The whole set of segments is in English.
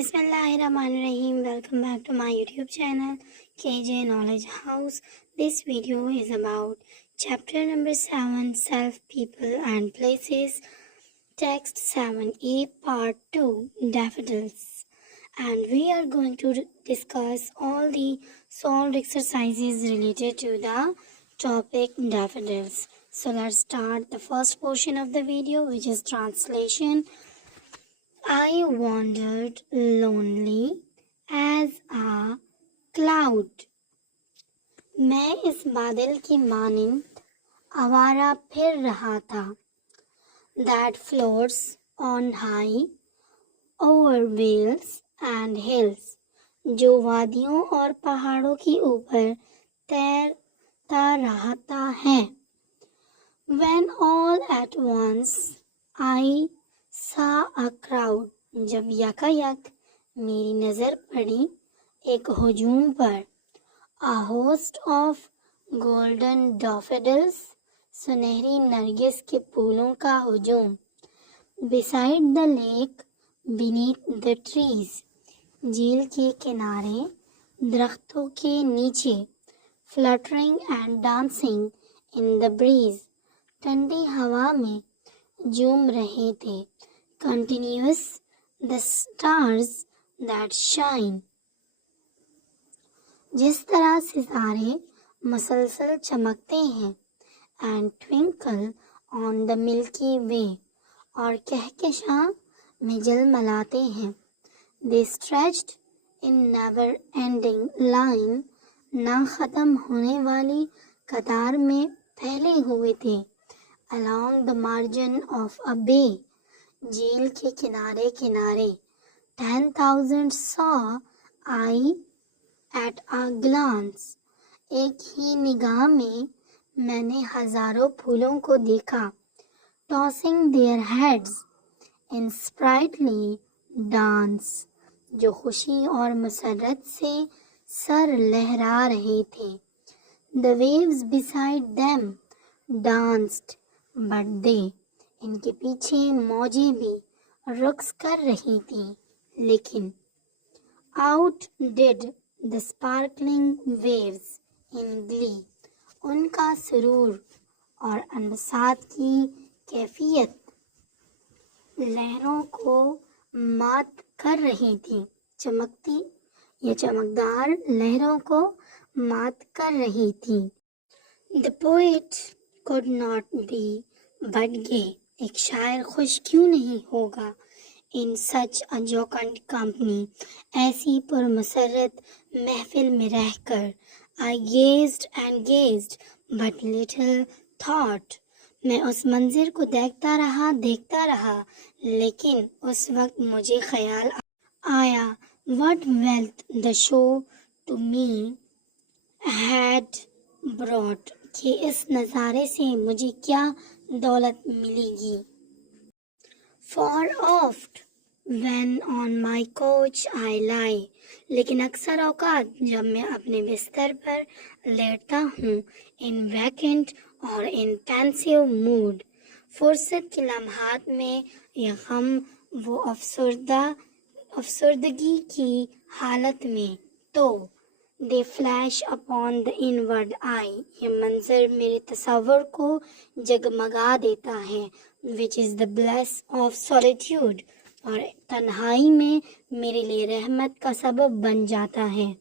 Bismillahirrahmanirrahim. Welcome back to my YouTube channel KJ Knowledge House. This video is about chapter number 7, Self, People and Places, text 7a part 2, Daffodils. And we are going to discuss all the solved exercises related to the topic daffodils. So let's start the first portion of the video, which is translation. I wandered lonely as a cloud. मैं इस बादल की मानिंद आवारा फिर रहा था. That floats on high over vales and hills. जो वादियों और पहाड़ों के ऊपर तैरता रहता है. When all at once I saw a crowd. जब यकायक मेरी नजर पड़ी एक हुजूम पर. A host of golden daffodils. सुनहरी नरगिस के फूलों का हुजूम. Beside the lake, beneath the trees. झील के किनारे दरख्तों के नीचे. Fluttering and dancing in the breeze. ठंडी हवा में झूम रहे थे. Continuous, the stars that shine. जिस तरह सितारे मुसलसल चमकते हैं. And twinkle on the Milky Way. और कहकशां में जलमलाते हैं. They stretched in never ending line. ना ख़त्म होने वाली कतार में फैले हुए थे. Along the margin of a bay. झील के किनारे किनारे. 10,000 saw I at a glance. एक ही निगाह में मैंने हजारों फूलों को देखा. Tossing their heads in sprightly dance. जो खुशी और मसरत से सर लहरा रहे थे. The waves beside them danced, but they. इनके पीछे मौजें भी रक्स कर रही थी, लेकिन out did the sparkling waves in glee. उनका सुरूर और अनबसात की कैफियत लहरों को मात कर रही थी. चमकती या चमकदार लहरों को मात कर रही थी. The poet could not be but gay. एक शायर खुश क्यों नहीं होगा. In such a jocund company. ऐसी पुरमसरत महफिल में रहकर. I gazed and gazed but little thought. मैं उस मंजिर को देखता रहा, लेकिन उस वक्त मुझे ख्याल आया. What wealth the show to me had brought. कि इस नज़ारे से मुझे क्या दौलत मिलेगी. For oft when on my couch I lie. लेकिन अक्सर औकात जब मैं अपने बिस्तर पर लेटता हूँ. In vacant और in pensive mood. फुर्सत के लम्हात में या गम वो अफसरदगी की हालत में. तो They flash upon the inward eye. ये मंजर मेरे तस्वर को जगमगा देता है. Which is the bliss of solitude. और तन्हाई में मेरे लिए रहमत का सबब बन जाता है.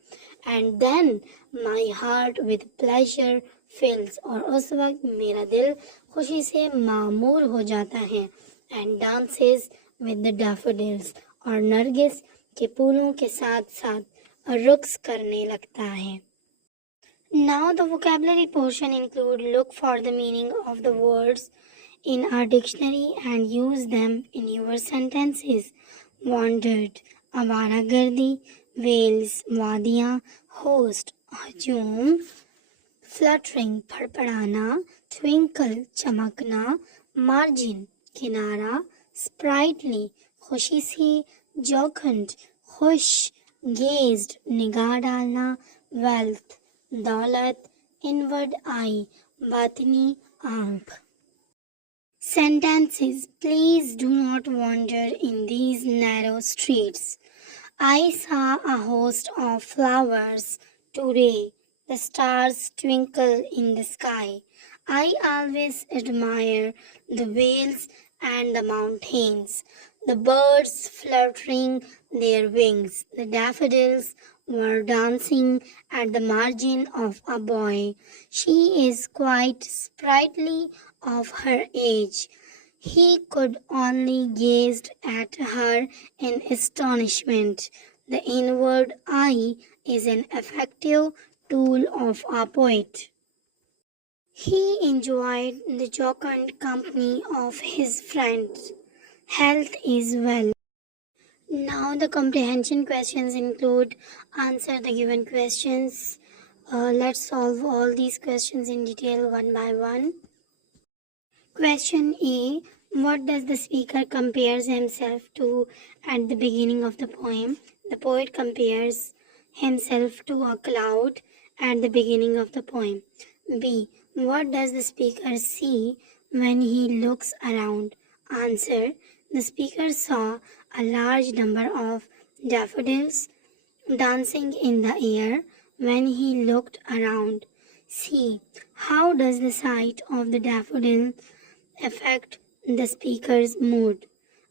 And then my heart with pleasure fills. और उस वक्त मेरा दिल खुशी से मामूर हो जाता है. And dances with the daffodils. और नरगिस के फूलों के साथ साथ रुक्स करने लगता है. Now the vocabulary portion include look for the meaning of the words in our dictionary and use them in your sentences. Wandered, आवारागर्दी. Vales, वादियाँ. Host, हजूम. Fluttering, फड़फड़ाना. Twinkle, चमकना. Margin, किनारा. Sprightly, खुशी सी. Jocund, खुश. Gazed, निगाह डालना. Wealth, दौलत. Inward eye, बातनी आँख. Sentences. Please do not wander in these narrow streets. I saw a host of flowers today. The stars twinkle in the sky. I always admire the vales and the mountains, the birds fluttering their wings. The daffodils were dancing at the margin of a boy. She is quite sprightly of her age. He could only gaze at her in astonishment. The inward eye is an effective tool of a poet. He enjoyed the jocund company of his friends. Health is well. Now the comprehension questions include answer the given questions. Let's solve all these questions in detail one by one. Question A. What does the speaker compares himself to at the beginning of the poem? The poet compares himself to a cloud at the beginning of the poem. B. What does the speaker see when he looks around? Answer. The speaker saw a large number of daffodils dancing in the air when he looked around. C. How does the sight of the daffodil affect the speaker's mood?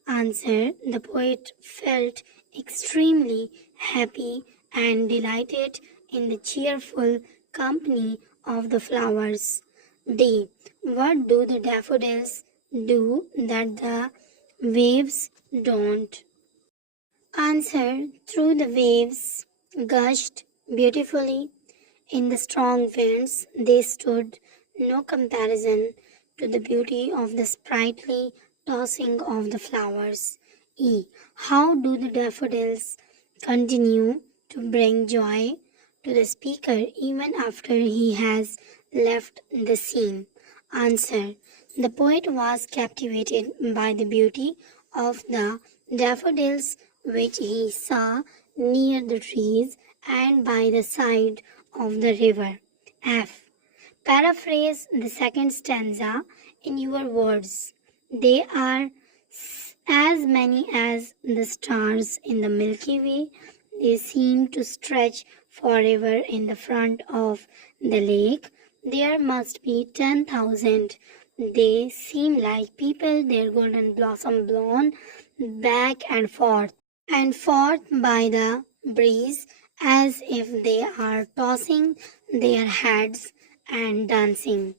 Answer. The poet felt extremely happy and delighted in the cheerful company of the flowers. D. What do the daffodils do that the waves don't? Answer. Through the waves gushed beautifully in the strong winds, they stood no comparison to the beauty of the sprightly tossing of the flowers. E. How do the daffodils continue to bring joy to the speaker even after he has left the scene? Answer. The poet was captivated by the beauty of the daffodils which he saw near the trees and by the side of the river. F. Paraphrase the second stanza in your words. They are as many as the stars in the Milky Way. They seem to stretch forever in the front of the lake. There must be 10,000. They seem like people, their golden blossom blown back and forth by the breeze, as if they are tossing their heads and dancing.